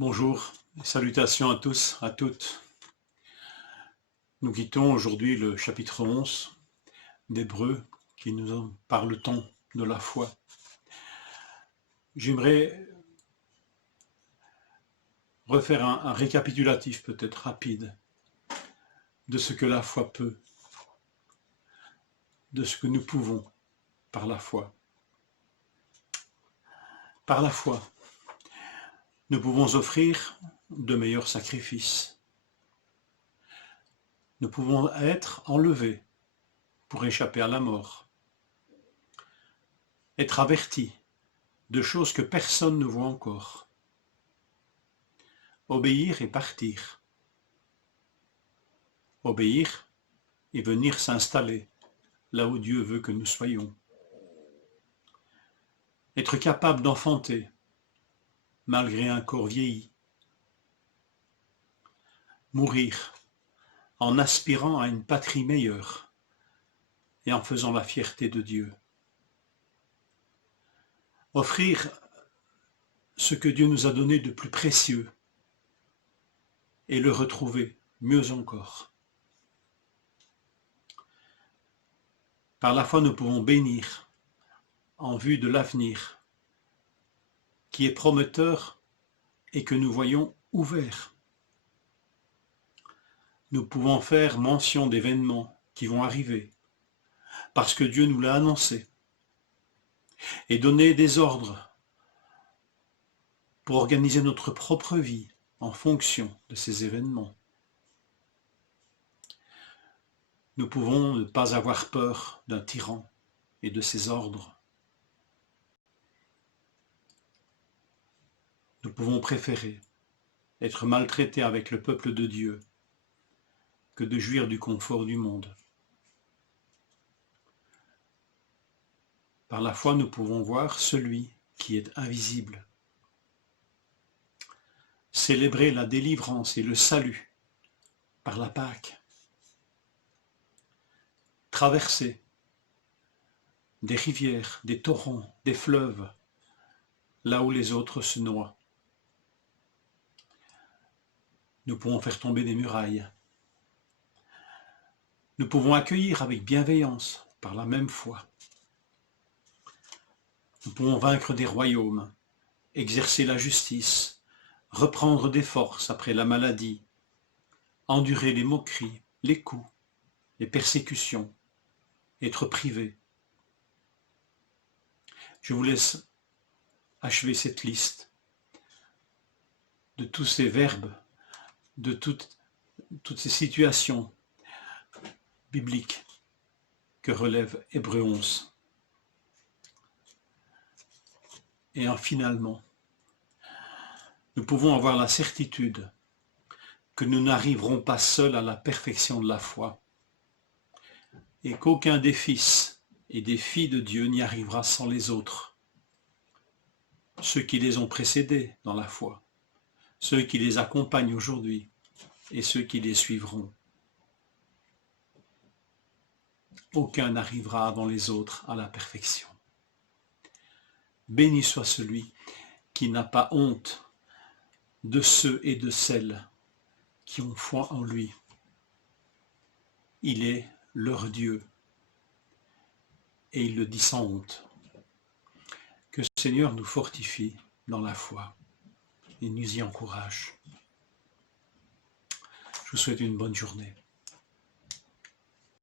Bonjour, salutations à tous, à toutes. Nous quittons aujourd'hui le chapitre 11 d'Hébreux qui nous en parle-t-on de la foi. J'aimerais refaire un récapitulatif peut-être rapide de ce que la foi peut, de ce que nous pouvons par la foi. Par la foi, nous pouvons offrir de meilleurs sacrifices. Nous pouvons être enlevés pour échapper à la mort. Être avertis de choses que personne ne voit encore. Obéir et partir. Obéir et venir s'installer là où Dieu veut que nous soyons. Être capable d'enfanter malgré un corps vieilli. Mourir en aspirant à une patrie meilleure et en faisant la fierté de Dieu. Offrir ce que Dieu nous a donné de plus précieux et le retrouver mieux encore. Par la foi, nous pouvons bénir en vue de l'avenir qui est prometteur et que nous voyons ouvert. Nous pouvons faire mention d'événements qui vont arriver parce que Dieu nous l'a annoncé et donner des ordres pour organiser notre propre vie en fonction de ces événements. Nous pouvons ne pas avoir peur d'un tyran et de ses ordres. Nous pouvons préférer être maltraités avec le peuple de Dieu que de jouir du confort du monde. Par la foi, nous pouvons voir celui qui est invisible. Célébrer la délivrance et le salut par la Pâque. Traverser des rivières, des torrents, des fleuves, là où les autres se noient. Nous pouvons faire tomber des murailles. Nous pouvons accueillir avec bienveillance par la même foi. Nous pouvons vaincre des royaumes, exercer la justice, reprendre des forces après la maladie, endurer les moqueries, les coups, les persécutions, être privés. Je vous laisse achever cette liste de tous ces verbes, de toutes ces situations bibliques que relève Hébreux 11. Et finalement, nous pouvons avoir la certitude que nous n'arriverons pas seuls à la perfection de la foi et qu'aucun des fils et des filles de Dieu n'y arrivera sans les autres, ceux qui les ont précédés dans la foi, ceux qui les accompagnent aujourd'hui et ceux qui les suivront. Aucun n'arrivera avant les autres à la perfection. Béni soit celui qui n'a pas honte de ceux et de celles qui ont foi en lui. Il est leur Dieu et il le dit sans honte. Que le Seigneur nous fortifie dans la foi et nous y encourage. Je vous souhaite une bonne journée.